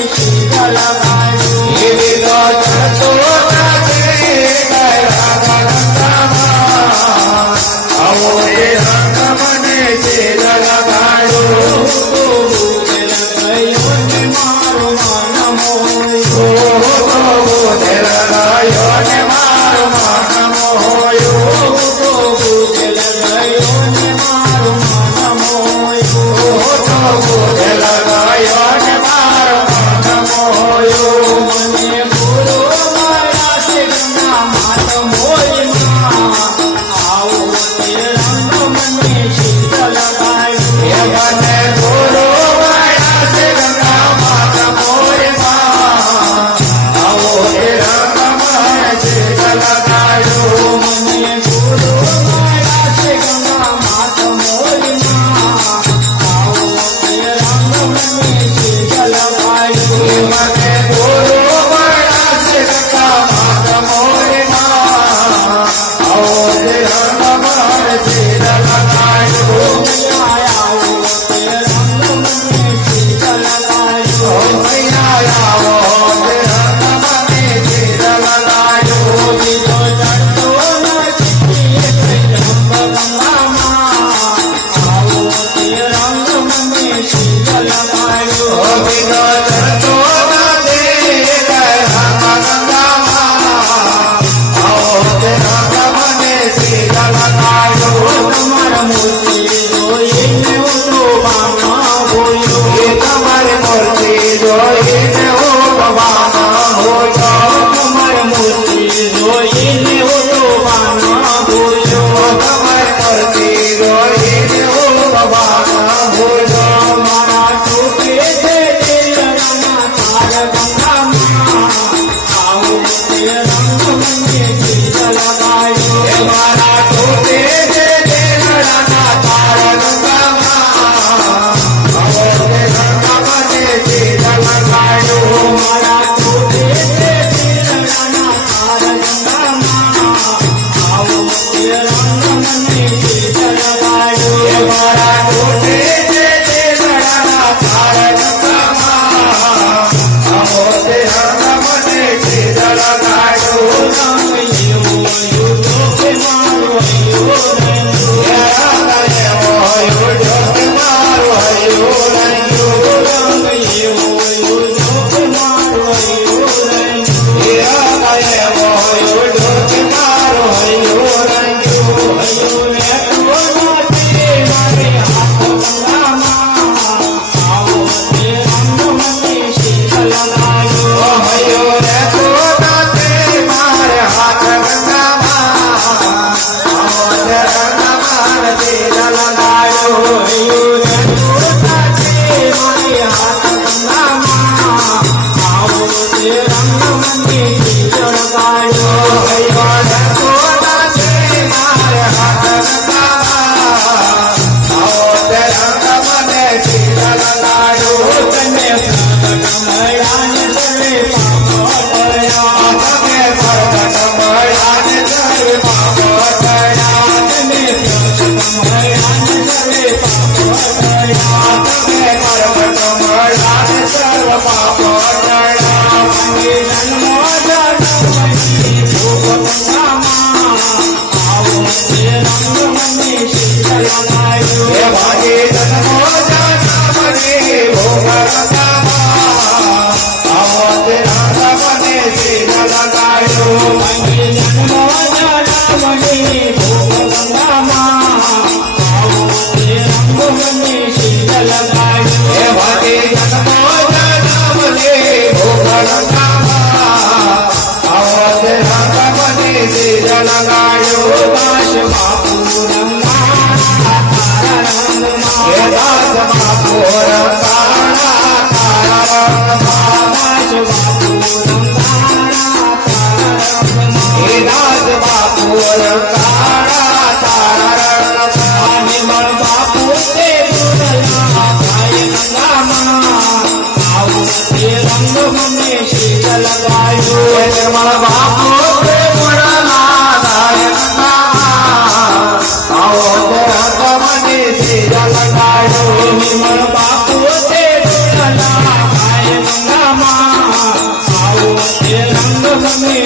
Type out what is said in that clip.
你娶我了吗 Yeah. la la la.